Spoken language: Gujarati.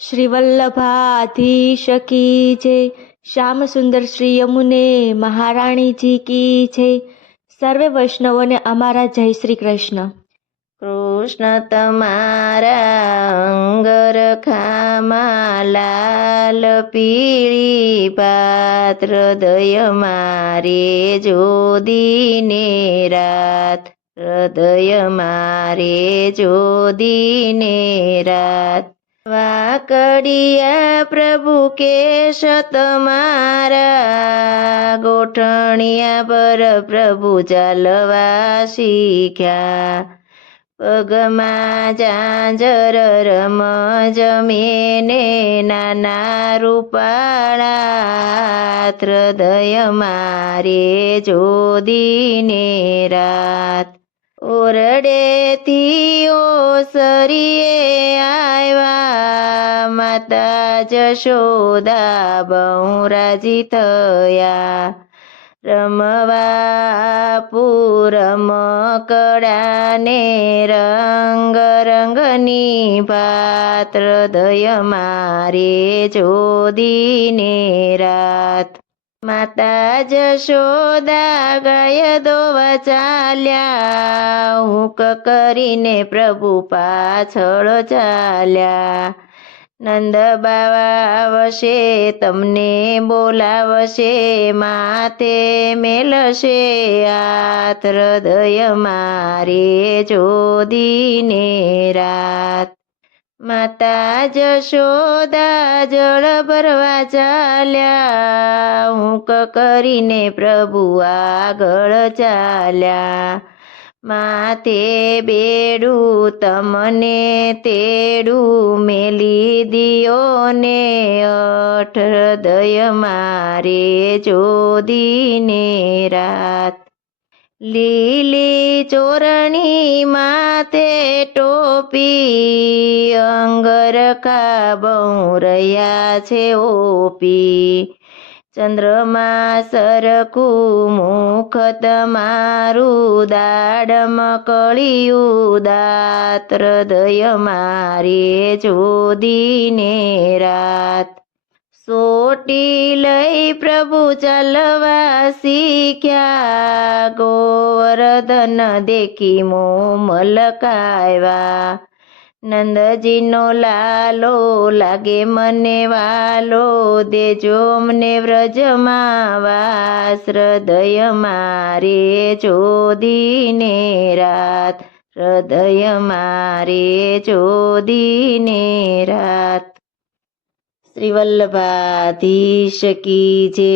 શ્રી વલ્લભાધીશ કી જય। શ્યામ સુંદર શ્રી યમુને મહારાણી જી કી જય। સર્વે વૈષ્ણવોને અમારા જય શ્રી કૃષ્ણ। કૃષ્ણ તમારા અંગરખામાં લાલ પીળી પાત, હૃદય મારે જોદીને રાત, હૃદય મારે જોદીને રાત। વાકડિયા પ્રભુ કેશ તમારા, ગોઠણિયા પર પ્રભુ ચાલવા શીખ્યા। પગમાં ઝાંઝર રમઝમે નાના રૂપાળા, હૃદય મારે જોદીને રાત। ઓરડેથી ઓસરીએ આવ્યા, માતા જશોદા બહુ રાજી થયા। રમવા રમકડાને રંગ રંગની ભાત, હૃદય મારે જોદીને રાત। માતા જશોદા ગાય દોવા ચાલ્યા, હુંક કરીને પ્રભુ પાછળ ચાલ્યા। નંદ બાવા આવશે તમને બોલાવશે, માથે મેલશે હાથ, હૃદય મારે જોદીને રાત। માતા જશોદા જળ ભરવા ચાલ્યા, હુંક કરીને પ્રભુ આગળ ચાલ્યા। માથે બેડું તમને તેડું મેલી દિયો ને અઠ, હૃદય મારે જોદીને રાત। લીલી ચોરણી માથે ટોપી, અંગરખા બહુ રહ્યા છે ઓપી। ચંદ્રમા સરખું મુખ તમારું, દાડમાં કળિયું દાત, હૃદય મારે જોદીને રાત। સોટી લઈ પ્રભુ ચાલવા શીખ્યા, ગોવર્ધન દેખી મોં મલકાવ્યા। નંદજીનો લાલો લાગે મને વાલો, દેજો મને વ્રજમાં વાસ, હૃદય મારે જોદીને રાત, હૃદય મારે જોદીને રાત। શ્રી વલ્લભાધીશ કી જય।